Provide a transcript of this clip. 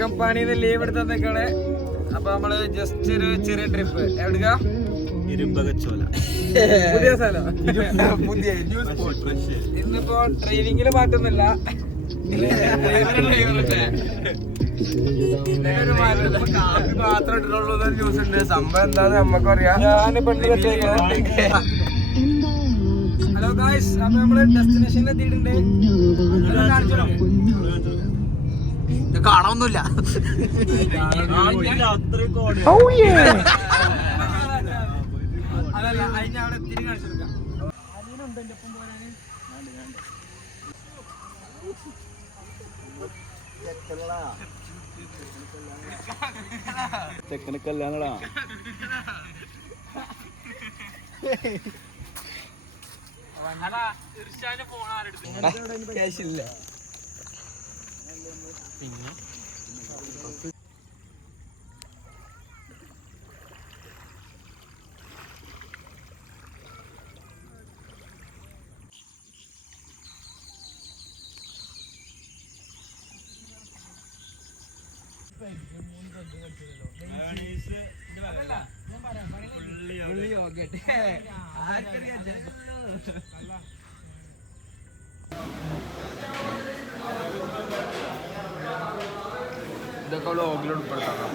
കമ്പനിന്ന് leave എടുത്തേ. അപ്പൊ നമ്മള് ജസ്റ്റ് ഒരു ചെറിയ ട്രിപ്പ് എവിടുക്ക ഇരുമ്പകച്ചോല പുതിയ സ്ഥലം പുതിയ ഇന്നിപ്പോ ട്രെയിനിങ്ങില് മാറ്റൊന്നുമില്ല. മാത്രം ഇട്ടിട്ടുള്ളൂ ന്യൂസ് ഉണ്ട്. സംഭവം എന്താന്ന് നമ്മക്ക് അറിയാം. ഹലോ ഗായ്സ്, അപ്പൊ നമ്മള് ഡെസ്റ്റിനേഷനിൽ എത്തിയിട്ടുണ്ട്. കാണാനൊന്നുമില്ല. അതല്ല അതിന് അവിടെ എത്തിരി കാണിച്ചു കൊടുക്കാം. അനിയനുണ്ട് എന്റെ ഒപ്പം പോരാന്. ചെക്കന് കല്യാണടാ. ക്യാഷില്ല. പിന്നെ ഇതൊക്കെ വ്ളോഗിൽ ഉൾപ്പെടുത്താം.